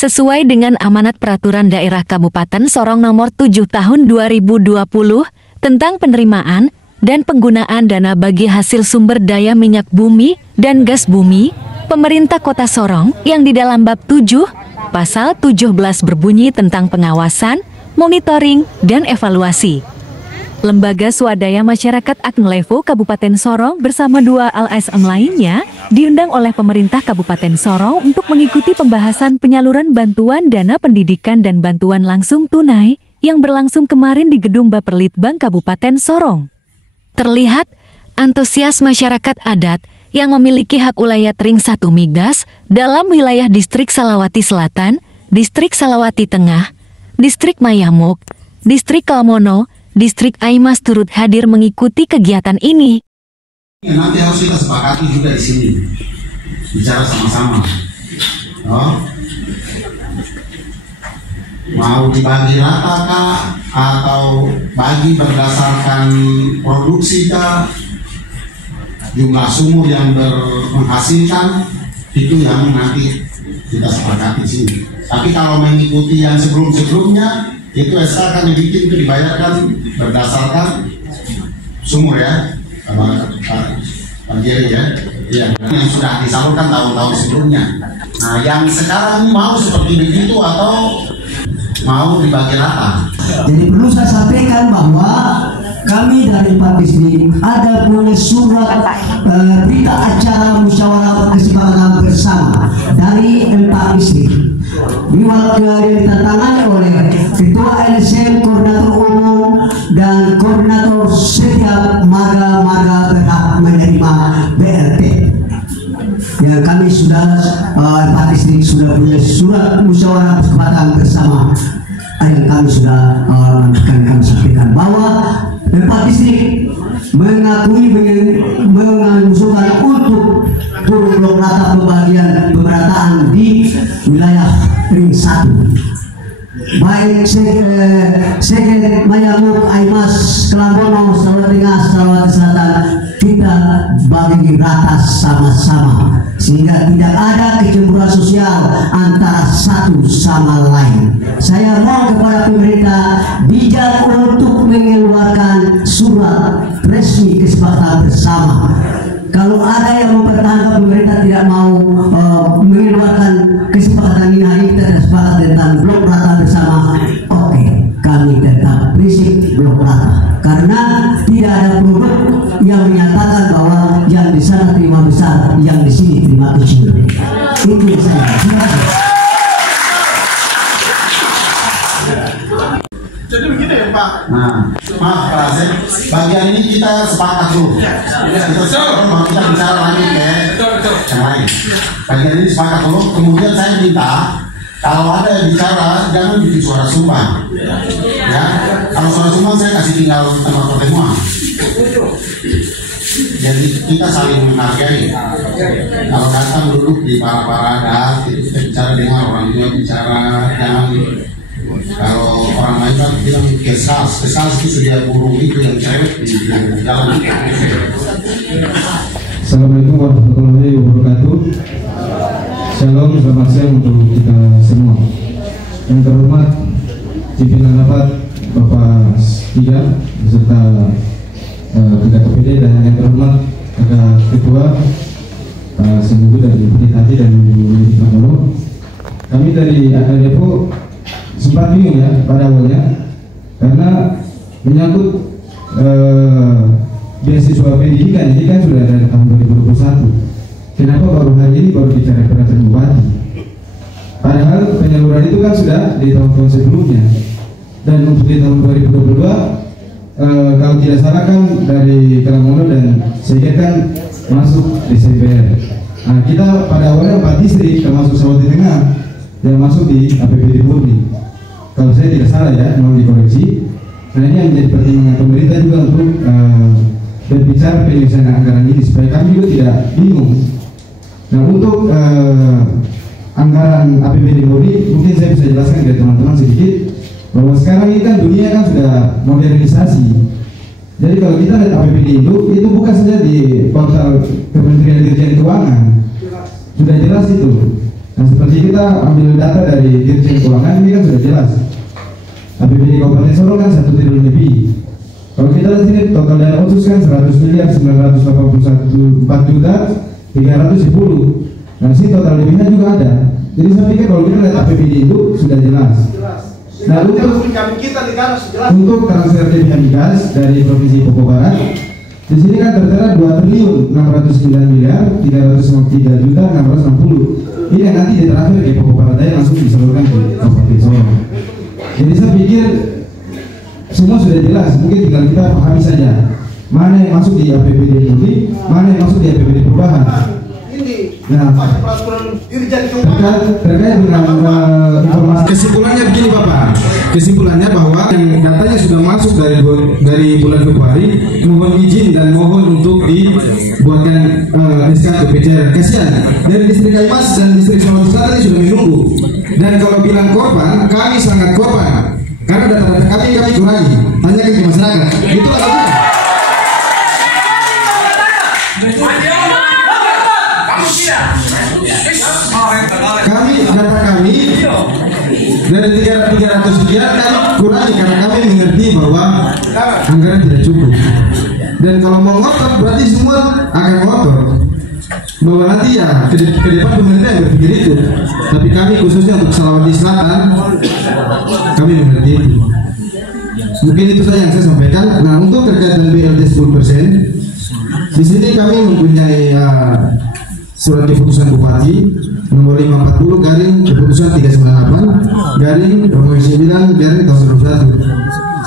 Sesuai dengan amanat Peraturan Daerah Kabupaten Sorong Nomor 7 Tahun 2020 tentang penerimaan dan penggunaan dana bagi hasil sumber daya minyak bumi dan gas bumi, pemerintah Kota Sorong yang di dalam bab 7, pasal 17 berbunyi tentang pengawasan, monitoring, dan evaluasi. Lembaga Swadaya Masyarakat Aknlevo Kabupaten Sorong bersama 2 LSM lainnya diundang oleh pemerintah Kabupaten Sorong untuk mengikuti pembahasan penyaluran bantuan dana pendidikan dan bantuan langsung tunai yang berlangsung kemarin di Gedung Baperlitbang Kabupaten Sorong. Terlihat antusias masyarakat adat yang memiliki hak ulayat Ring 1 Migas dalam wilayah Distrik Salawati Selatan, Distrik Salawati Tengah, Distrik Mayamuk, Distrik Kalmono, Distrik Aimas turut hadir mengikuti kegiatan ini. Nanti harus kita sepakati juga di sini, bicara sama-sama. Mau dibagi rata kah, atau bagi berdasarkan produksi kah, jumlah sumur yang menghasilkan, itu yang nanti kita sepakati di sini. Tapi kalau mengikuti yang sebelum-sebelumnya, itu SK akan dibikin, itu dibayarkan berdasarkan sumur ya, Pak Jerry ya, yang sudah disalurkan tahun-tahun sebelumnya. Nah, yang sekarang mau seperti begitu atau mau dibagi rata? Jadi perlu saya sampaikan bahwa kami dari Pak Distrik ada punya surat berita acara musyawarah kesepakatan bersama dari 4 distrik. Ditandatangani oleh Ketua LSM, Koordinator Umum, dan Koordinator setiap marga-marga berhak menerima BLT. Ya, kami sudah Pak Distrik sudah punya surat musyawarah kesepakatan bersama yang kami sudah kami sampaikan bahwa Pak Distrik mengakui mengusulkan untuk turun blok rata pembagian pemerataan di wilayah Ring 1, baik Seket, Mayamuk, Aimas, Kelambono, Sulawesi Tengah, Sulawesi Selatan, kita bagi rata sama-sama sehingga tidak ada kecemburuan sosial antara satu sama lain. Saya mohon kepada pemerintah bijak untuk mengeluarkan surat resmi kesepakatan bersama. Kalau ada yang mempertahankan pemerintah tidak mau mengeluarkan kesepakatan ini, hari kita sepakat tentang blok rata bersama, oke, kami tetap prinsip blok rata karena tidak ada produk yang menyatakan bahwa yang di sana terima besar, yang di sini terima kecil. Itu saya. Jadi begini ya Pak. Nah, maaf Pak Azim, bagian ini kita sepakat dulu. Kita bicara lagi ke yang lain. Bagian ini sepakat dulu. Kemudian saya minta kalau ada yang bicara jangan bikin suara sumbang. Ya, kalau suara sumbang saya kasih tinggal tempat pertemuan. Jadi kita saling menghargai. Kalau datang duduk di para adat, itu kita bicara dengan orang tua bicara, jangan. Kalau orang lain kan bilang kesas itu sudah burung itu yang cewek di dalam. Assalamualaikum warahmatullahi wabarakatuh. Shalom, selamat siang untuk kita semua. Yang terhormat pimpinan rapat Bapak Tiga beserta Ketua KPD, dan yang terhormat Kakak Ketua Sembuh dari Unit Hati dan Unit Kalmono. Kami dari Aknlevo sempat bingung ya pada awalnya karena menyangkut beasiswa pendidikan ini kan sudah dari tahun 2021. Kenapa baru hari ini baru bicara peraturan bupati? Padahal penyaluran itu kan sudah di tahun-tahun sebelumnya. Dan untuk di tahun 2022 kalau tidak salah kan dari Kalmono dan Seket kan masuk Desember. Nah, kita pada awalnya 4 distrik termasuk Sulawesi Tengah yang masuk di APBD murni. Kalau saya tidak salah ya, mau dikoreksi. Nah, ini yang menjadi pertimbangan pemerintah juga untuk berbicara penyelesaian anggaran ini supaya kami juga tidak bingung. Nah, untuk anggaran APBD murni mungkin saya bisa jelaskan ke teman-teman sedikit bahwa sekarang ini kan dunia kan sudah modernisasi. Jadi kalau kita lihat APBD itu bukan saja di portal Kementerian Dirjen Keuangan, sudah jelas itu. Nah, seperti kita ambil data dari Dirjen Keuangan ini kan sudah jelas. APBD Kabupaten Sorong kan 1 triliun lebih. Kalau kita lihat sini total dana otsus kan 100.984 juta 310. Nah, sini total lebihnya juga ada. Jadi saya pikir kalau kita lihat APBD itu sudah jelas. Nah, untuk transfer lebih migas dari Provinsi Papua Barat, di sini kan tertera 2.609.353 juta 660. Ini yang nanti ditransfer ke Papua Barat Daya langsung disalurkan ke Kabupaten Sorong. Jadi saya pikir semua sudah jelas, mungkin tinggal kita pahami saja mana yang masuk di APBD mudik, mana yang masuk di APBD perubahan. Nah, terkait dengan informasi. Kesimpulannya begini Bapak, kesimpulannya bahwa yang datanya sudah masuk dari bulan Februari, mohon izin dan mohon untuk dibuatkan SK ke PCR. Kasihan dari distrik Kaimas dan distrik Sulawesi Selatan ini sudah menunggu. Dan kalau bilang korban, kami sangat korban karena data-data kami kurangi. Tanyakan ke masyarakat. Itulah kita. Data kami dari 300 sekian kami kurangi karena kami mengerti bahwa anggaran tidak cukup. Dan kalau mau ngotot berarti semua akan ngotot bahwa nanti ya ke depan pemerintah yang berpikir itu. Tapi kami khususnya untuk Sulawesi Selatan kami mengerti itu. Mungkin itu saja yang saya sampaikan. Nah, untuk terkait dengan BLT 10%, di sini kami mempunyai surat keputusan Bupati nomor 540 garing keputusan 398 garing nomor 9 garing tahun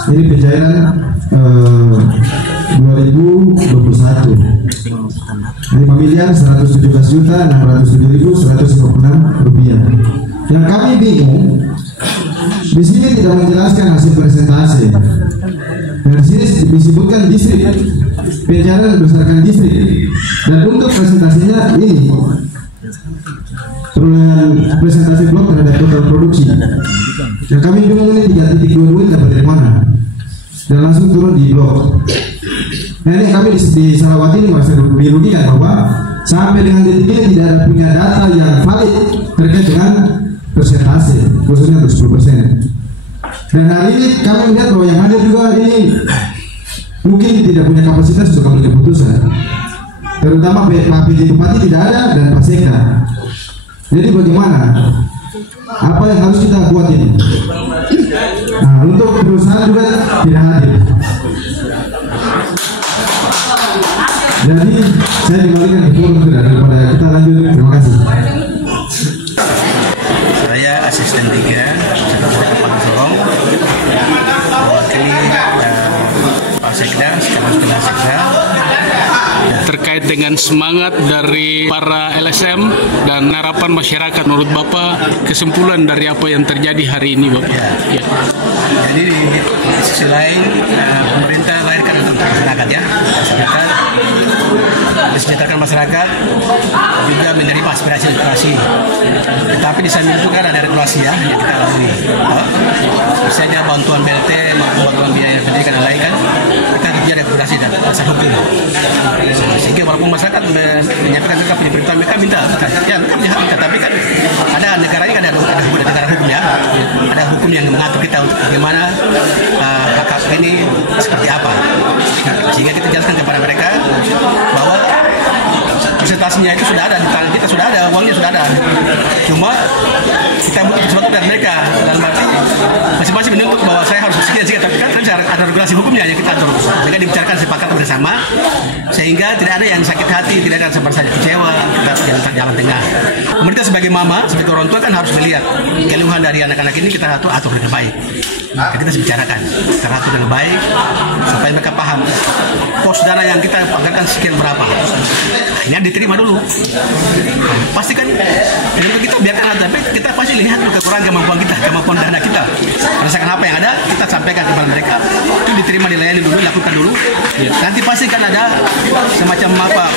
2021. Ini pencairan 2021 5.117.607.156 rupiah. Yang kami bingung di sini tidak menjelaskan hasil presentasi. Dan di sini disebutkan distrik, pencairan berdasarkan distrik. Dan untuk presentasinya ini perolehan presentasi blok terhadap total produksi. Yang kami bingung ini 3.22 dapat dari mana? Dan langsung turun di blok. Nah, ini kami di Sarawati ini merasa dirugikan bahwa sampai dengan detik ini tidak ada punya data yang valid terkait dengan persentase, khususnya untuk 10%. Dan hari ini kami melihat bahwa yang hadir juga ini mungkin tidak punya kapasitas untuk mengambil keputusan. Terutama Pak PJ Bupati tidak ada dan Pak Sekda. Jadi bagaimana? Apa yang harus kita buat ini? Nah, untuk perusahaan juga tidak hadir. Jadi saya kembalikan ke forum daripada kita lanjut. Terima kasih. Saya asisten 3 Kabupaten Sorong, mewakili Pak Sekda, sekarang Sekda. Terkait dengan semangat dari para LSM dan harapan masyarakat, menurut Bapak kesimpulan dari apa yang terjadi hari ini, Bapak? Ya. Jadi di sisi lain pemerintah lahirkan untuk masyarakat ya, disejahterakan masyarakat, juga menerima aspirasi. Tetapi di samping itu kan ada regulasi ya yang kita lalui. Misalnya bantuan BLT, bantuan biaya pendidikan dan lain kan, kita harus ada regulasi dan dasar hukum. Sehingga walaupun masyarakat menyampaikan mereka punya perintah, mereka minta, tapi kan ada negara ini ada negara hukum ya, ada hukum yang mengatur kita untuk bagaimana hak ini seperti apa, sehingga kita jelaskan kepada mereka bahwa presentasinya itu sudah ada, di tangan kita sudah ada, uangnya sudah ada, cuma kita butuh sesuatu dari mereka. Dan berarti masing-masing menuntut bahwa saya harus sekian, tapi kan ada regulasi hukumnya yang kita atur. Mereka dibicarakan sepakat bersama, sehingga tidak ada yang sakit hati, tidak ada yang merasa kecewa, kita jalan tengah. Pemerintah sebagai mama, sebagai orang tua kan harus melihat keluhan dari anak-anak ini, kita atur dengan baik. Kita bicarakan, kita atur dengan baik supaya mereka paham pos dana yang kita anggarkan sekian berapa. Ini diterima dulu. Pasti kan kita biarkan ada, tapi kita pasti lihat kekurangan kemampuan kita, kemampuan dana kita. Berdasarkan apa yang ada, kita sampaikan kepada mereka. Itu diterima, dilayani dulu, lakukan dulu. Nanti pasti kan ada semacam apa,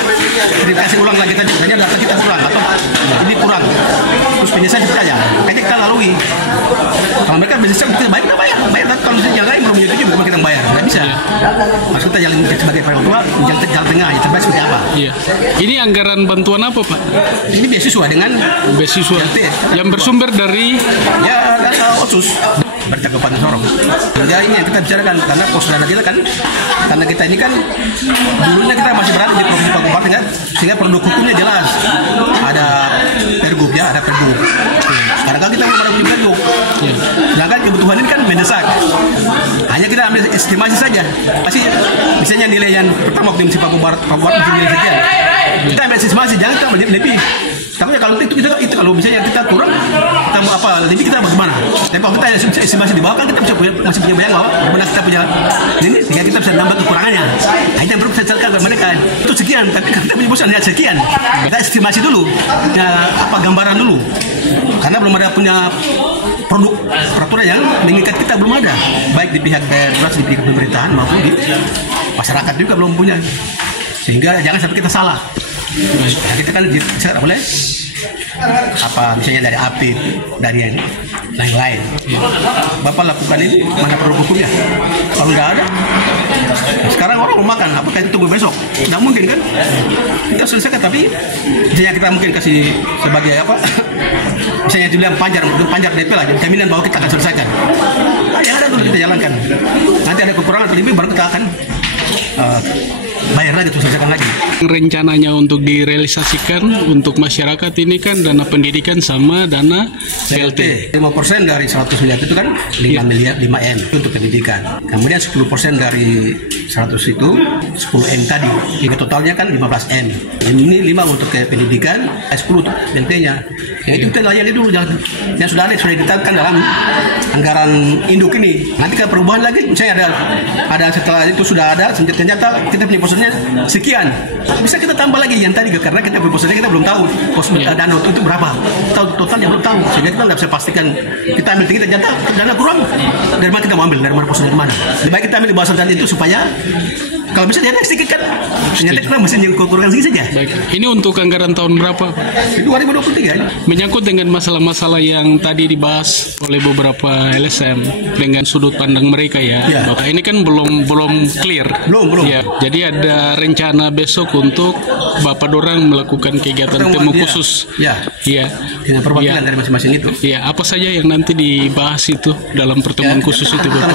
verifikasi ulang lagi, kita juga data kita kurang atau ini kurang. Terus penyelesaian saja, kayaknya kita lalui. Kalau mereka bisa kita bayar, kita bayar. Tapi kalau misalnya yang lain belum menyetujui, bukan kita bayar, nggak bisa. Harus kita jalan sebagai orang tua, jalan tengah, yang terbaik seperti apa. Iya. Ini anggaran bantuan apa, Pak? Ini beasiswa dengan Beasiswa BLT. yang bersumber dari Ya, data OSUS Berita Kabupaten Sorong. Ya ini yang kita bicarakan karena pos dana kita kan, karena kita ini kan dulunya kita masih berada di provinsi Kabupaten kan, sehingga produk hukumnya jelas. Ada pergub ya, ada pergub. Sekarang kan kita belum ada punya pergub. Sedangkan kebutuhan ini kan mendesak. Hanya kita ambil estimasi saja. Pasti misalnya nilai yang pertama waktu di Kabupaten nilai sekian. Kita ambil estimasi, jangan kita lebih. Takutnya kalau itu kalau misalnya kita kurang, kita mau apa lebih, kita bagaimana? Tapi kalau kita estimasi di bawah kan kita masih punya bayang bahwa benar kita punya ini, sehingga kita bisa nambah kekurangannya. Nah, itu yang perlu kita jelaskan kepada mereka. Itu sekian, tapi kita punya bosan lihat sekian. Kita estimasi dulu, ya, apa gambaran dulu. Karena belum ada punya produk peraturan yang mengikat kita, belum ada. Baik di pihak daerah, di pihak pemerintahan maupun di masyarakat juga belum punya. Sehingga jangan sampai kita salah. Nah, kita kan bisa boleh apa misalnya dari API, dari yang lain-lain. Bapak lakukan ini, mana produk hukumnya? Kalau nggak ada, sekarang orang mau makan, apakah itu tunggu besok? Nggak mungkin kan? Kita selesaikan, tapi misalnya kita mungkin kasih sebagai apa? Misalnya dibilang panjar DP lah, jadi jaminan bahwa kita akan selesaikan. Nah, yang ada dulu kita jalankan. Nanti ada kekurangan atau lebih, baru kita akan bayar lagi, terus selesaikan lagi. Rencananya untuk direalisasikan untuk masyarakat ini kan dana pendidikan sama dana BLT. 5% dari 100 miliar itu kan 5 miliar 5M untuk pendidikan. Kemudian 10% dari 100 itu 10M tadi. Hingga totalnya kan 15M. Ini 5 untuk ke pendidikan, 10 untuk BLT-nya. Ya itu kita layani dulu, yang sudah ditetapkan dalam anggaran induk ini. Nanti ke perubahan lagi, misalnya ada setelah itu sudah ada, ternyata kita punya posnya sekian, bisa kita tambah lagi yang tadi, karena kita posnya kita belum tahu pos dana itu berapa, tahu totalnya belum tahu, sehingga kita nggak bisa pastikan. Kita ambil tinggi, ternyata dana kurang, dari mana kita mau ambil, dari mana posnya, dari mana. Lebih baik kita ambil di bawah dana itu supaya kalau bisa dia sedikit kan, ternyata kita mesti kekurangan sedikit saja. Baik. Ini untuk anggaran tahun berapa? 2023. Menyangkut dengan masalah-masalah yang tadi dibahas oleh beberapa LSM dengan sudut pandang mereka ya. Bapak ini kan belum clear. Belum. Ya, jadi ada rencana besok untuk Bapak dorang melakukan kegiatan temu khusus. Ya. Iya. Dengan perwakilan dari masing-masing itu. Iya, apa saja yang nanti dibahas itu dalam pertemuan khusus itu, Bapak?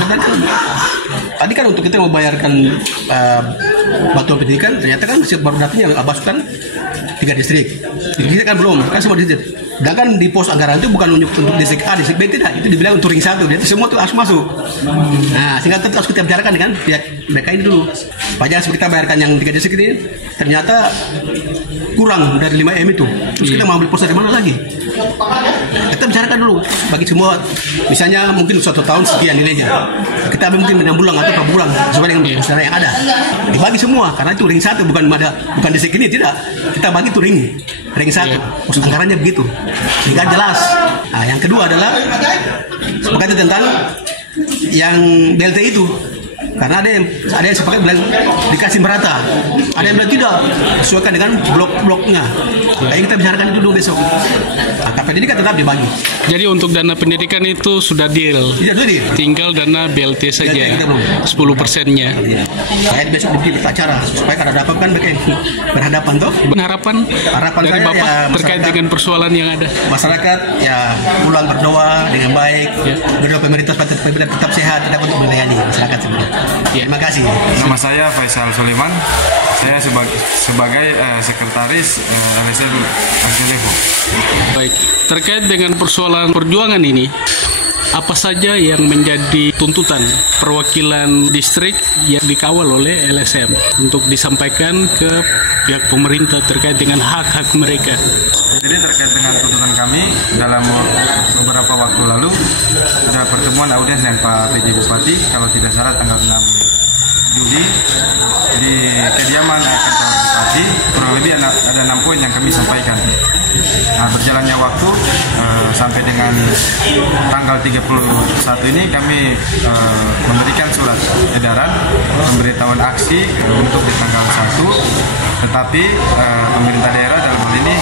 Tadi kan untuk kita membayarkan bantuan pendidikan, ternyata kan masih baru datanya Abbas kan 3 distrik. Distrik kan belum, kan semua distrik. Sedangkan di pos anggaran itu bukan untuk distrik A, distrik B, tidak. Itu dibilang untuk ring 1, jadi semua itu harus masuk. Nah, sehingga harus kita bicarakan dengan pihak mereka ini dulu. Supaya kita bayarkan yang 3 distrik ini, ternyata kurang dari 5M itu. Terus kita mau ambil pos dari mana lagi? Kita bicarakan dulu bagi semua, misalnya mungkin 1 tahun sekian nilainya, kita ambil mungkin 6 bulan atau per bulan sesuai dengan dana yang ada, dibagi semua, karena itu ring 1, bukan distrik ini, tidak, kita bagi itu ring 1, usul anggarannya begitu sehingga jelas. Nah, yang kedua adalah sepakat tentang yang BLT itu. Karena ada yang sepakat bilang dikasih merata, ada yang bilang tidak, sesuaikan dengan blok-bloknya. Kayaknya kita bicarakan itu dulu besok. Angka pendidikan tetap dibagi. Jadi untuk dana pendidikan itu sudah deal. Tidak sudah deal. Tinggal dana BLT saja, 10%-nya. Saya besok bikin acara supaya kalau ada apa kan mereka berhadapan toh. Harapan dari saya Bapak ya, terkait dengan persoalan yang ada. Masyarakat ya pulang berdoa dengan baik, berdoa pemerintah tetap sehat, dapat melayani masyarakat sebenarnya. Terima kasih. Nama saya Faisal Suleman. Saya sebagai sekretaris LSM Akselevo. Baik, terkait dengan persoalan perjuangan ini, apa saja yang menjadi tuntutan perwakilan distrik yang dikawal oleh LSM untuk disampaikan ke pihak pemerintah terkait dengan hak-hak mereka? Jadi terkait dengan tuntutan kami, dalam beberapa waktu lalu ada pertemuan audiens dengan Pak PJ Bupati, kalau tidak salah tanggal 6 Juli di kediaman kantor Bupati. Kurang lebih ada 6 poin yang kami sampaikan. Nah, berjalannya waktu sampai dengan tanggal 31 ini kami memberikan surat edaran pemberitahuan aksi untuk di tanggal 1. Tetapi pemerintah daerah dalam hal ini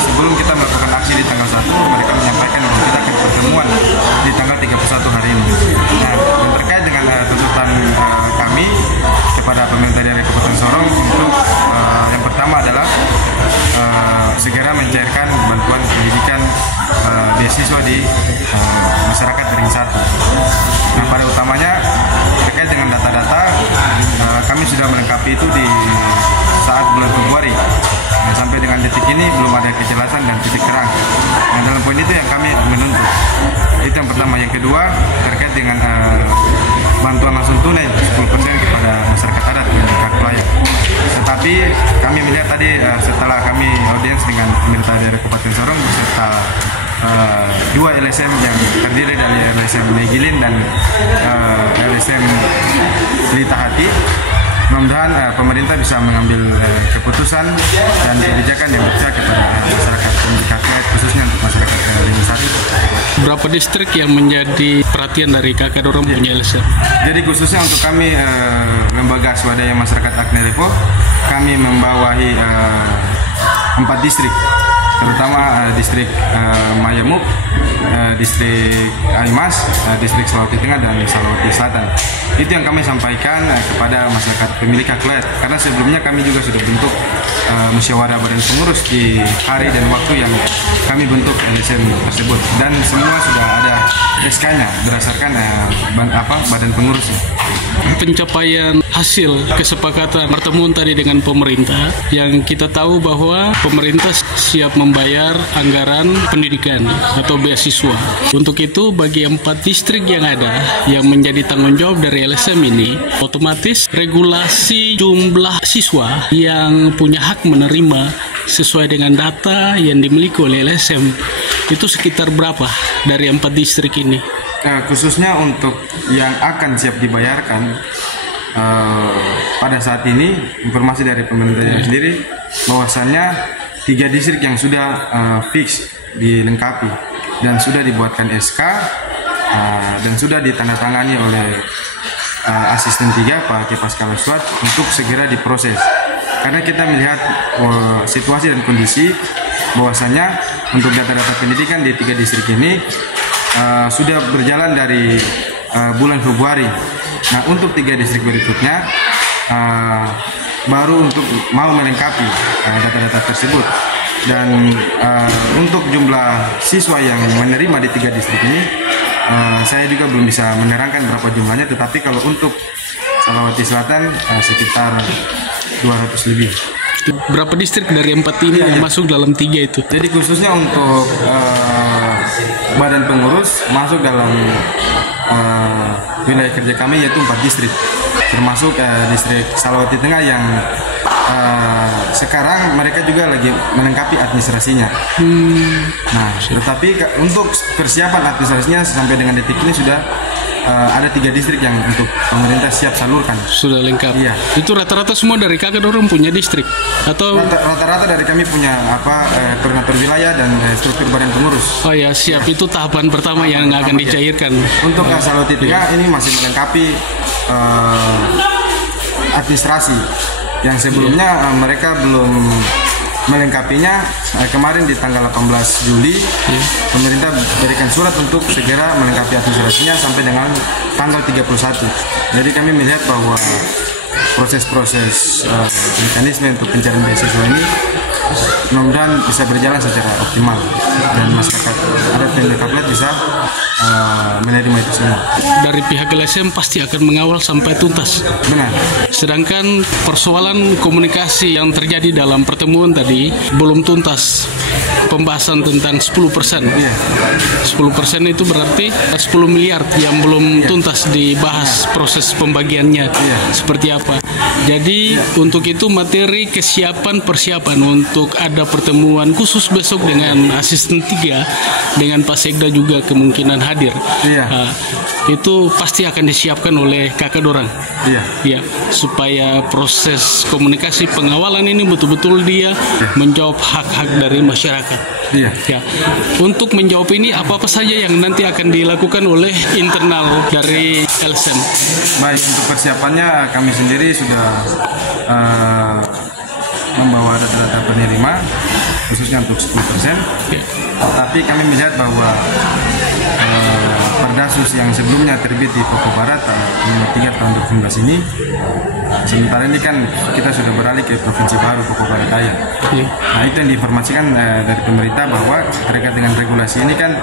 sebelum kita melakukan aksi di tanggal 1, mereka menyampaikan bahwa kita akan pertemuan di tanggal 31 hari ini. Nah, dan terkait dengan tuntutan kami beasiswa di masyarakat ring 1. Nah, pada utamanya terkait dengan data-data, kami sudah melengkapi itu di saat bulan Februari. Nah, sampai dengan detik ini belum ada kejelasan dan titik terang. Nah, dalam poin itu yang kami menuntut. Itu yang pertama. Yang kedua, terkait dengan bantuan langsung tunai 10% kepada masyarakat adat dan hak layak. Tetapi kami melihat tadi setelah kami audiens dengan pemerintah daerah Kabupaten Sorong beserta dua LSM yang terdiri dari LSM Negilin dan LSM Litahati, mudah-mudahan pemerintah bisa mengambil keputusan dan kebijakan yang berpihak kepada masyarakat KKR, khususnya untuk masyarakat Ring 1. Berapa distrik yang menjadi perhatian dari kakak dorong punya LSM? Jadi khususnya untuk kami lembaga swadaya masyarakat Agnerevo, kami membawahi 4 distrik, terutama distrik Mayamuk, distrik Aimas, distrik Sulawesi Tengah dan Sulawesi Selatan. Itu yang kami sampaikan kepada masyarakat pemilik hak layak, karena sebelumnya kami juga sudah bentuk musyawarah badan pengurus di hari dan waktu yang kami bentuk LSM tersebut, dan semua sudah ada SK-nya berdasarkan badan pengurusnya. Pencapaian hasil kesepakatan pertemuan tadi dengan pemerintah, yang kita tahu bahwa pemerintah siap membayar anggaran pendidikan atau beasiswa. Untuk itu bagi 4 distrik yang ada yang menjadi tanggung jawab dari LSM ini, otomatis regulasi jumlah siswa yang punya hak menerima sesuai dengan data yang dimiliki oleh LSM itu sekitar berapa dari 4 distrik ini? Khususnya untuk yang akan siap dibayarkan, pada saat ini informasi dari pemerintah sendiri bahwasannya 3 distrik yang sudah fix dilengkapi dan sudah dibuatkan SK dan sudah ditandatangani oleh asisten 3 Pak Kepas Kaleswat untuk segera diproses, karena kita melihat situasi dan kondisi bahwasannya untuk data-data pendidikan di 3 distrik ini sudah berjalan dari bulan Februari. Nah, untuk 3 distrik berikutnya baru untuk mau melengkapi data-data tersebut, dan untuk jumlah siswa yang menerima di 3 distrik ini saya juga belum bisa menerangkan berapa jumlahnya, tetapi kalau untuk Sulawesi Selatan sekitar 200 lebih. Berapa distrik dari 4 ini yang masuk dalam 3 itu? Jadi khususnya untuk badan pengurus masuk dalam wilayah kerja kami yaitu 4 distrik, termasuk distrik Sulawesi Tengah yang sekarang mereka juga lagi melengkapi administrasinya. Nah, tetapi untuk persiapan administrasinya sampai dengan detik ini sudah ada 3 distrik yang untuk pemerintah siap salurkan. Sudah lengkap. Iya. Itu rata-rata semua dari kakak dorong punya distrik atau rata-rata dari kami punya koordinator wilayah dan struktur badan pengurus. Oh ya, siap. Itu tahapan pertama yang akan dicairkan. Untuk Sulawesi Tengah ini masih melengkapi administrasi yang sebelumnya mereka belum melengkapinya. Kemarin di tanggal 18 Juli pemerintah berikan surat untuk segera melengkapi administrasinya sampai dengan tanggal 31. Jadi kami melihat bahwa proses-proses mekanisme untuk pencarian beasiswa ini mudah-mudahan bisa berjalan secara optimal dan masyarakat adat dan kaplet bisa menerima itu semua. Dari pihak LSM pasti akan mengawal sampai tuntas. Benar. Sedangkan persoalan komunikasi yang terjadi dalam pertemuan tadi belum tuntas. Pembahasan tentang 10%. Iya. 10% itu berarti 10 miliar yang belum tuntas dibahas proses pembagiannya seperti apa. Jadi untuk itu materi persiapan untuk ada pertemuan khusus besok dengan asisten 3 dengan Pak Sekda juga kemungkinan hadir. Itu pasti akan disiapkan oleh kakak dorang. Ya, supaya proses komunikasi pengawalan ini betul-betul dia menjawab hak-hak dari masyarakat. Ya. Untuk menjawab ini apa saja yang nanti akan dilakukan oleh internal dari LSM? Baik, untuk persiapannya kami sendiri sudah membawa data-data penerima khususnya untuk 10%. Tapi kami melihat bahwa Perdasus yang sebelumnya terbit di Papua Barat nomor 3 tahun 2019 ini Sementara ini kan kita sudah beralih ke provinsi baru, Papua Barat Daya. Nah, itu yang diinformasikan dari pemerintah bahwa terkait dengan regulasi ini kan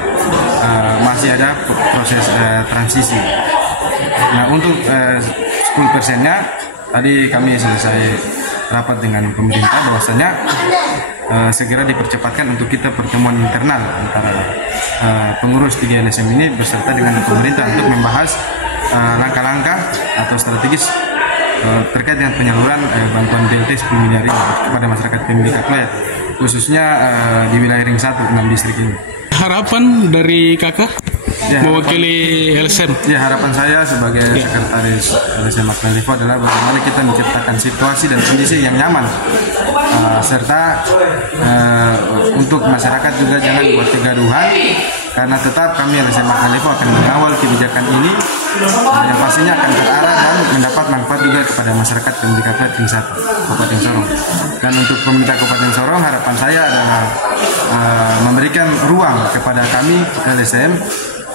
masih ada proses transisi. Nah, untuk 10%-nya tadi kami selesai rapat dengan pemerintah bahwasanya segera dipercepatkan untuk kita pertemuan internal antara pengurus 3 LSM ini beserta dengan pemerintah untuk membahas langkah-langkah atau strategis terkait dengan penyaluran bantuan BLT 10 miliar ini kepada masyarakat pemilik hak layak, khususnya di wilayah Ring 1, 6 distrik ini. Harapan dari kakak mewakili LSM? Ya, harapan saya sebagai sekretaris LSM Akmelivo adalah bagaimana kita menciptakan situasi dan kondisi yang nyaman, serta untuk masyarakat juga jangan buat kegaduhan, karena tetap kami LSM Akmelivo akan mengawal kebijakan ini yang pastinya akan terarah dan mendapat manfaat juga kepada masyarakat pemilik hak layak Ring 1 Kabupaten Sorong. Dan untuk pemerintah Kabupaten Sorong, harapan saya adalah memberikan ruang kepada kami LSM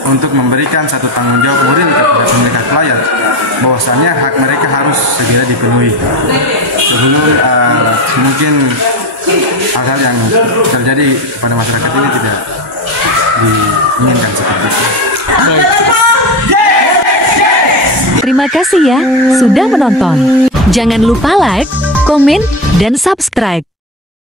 untuk memberikan satu tanggung jawab moral kepada pemilik hak layak, bahwasannya hak mereka harus segera dipenuhi sebelum mungkin hal-hal yang terjadi pada masyarakat ini tidak diinginkan seperti itu. Terima kasih ya sudah menonton. Jangan lupa like, komen, dan subscribe.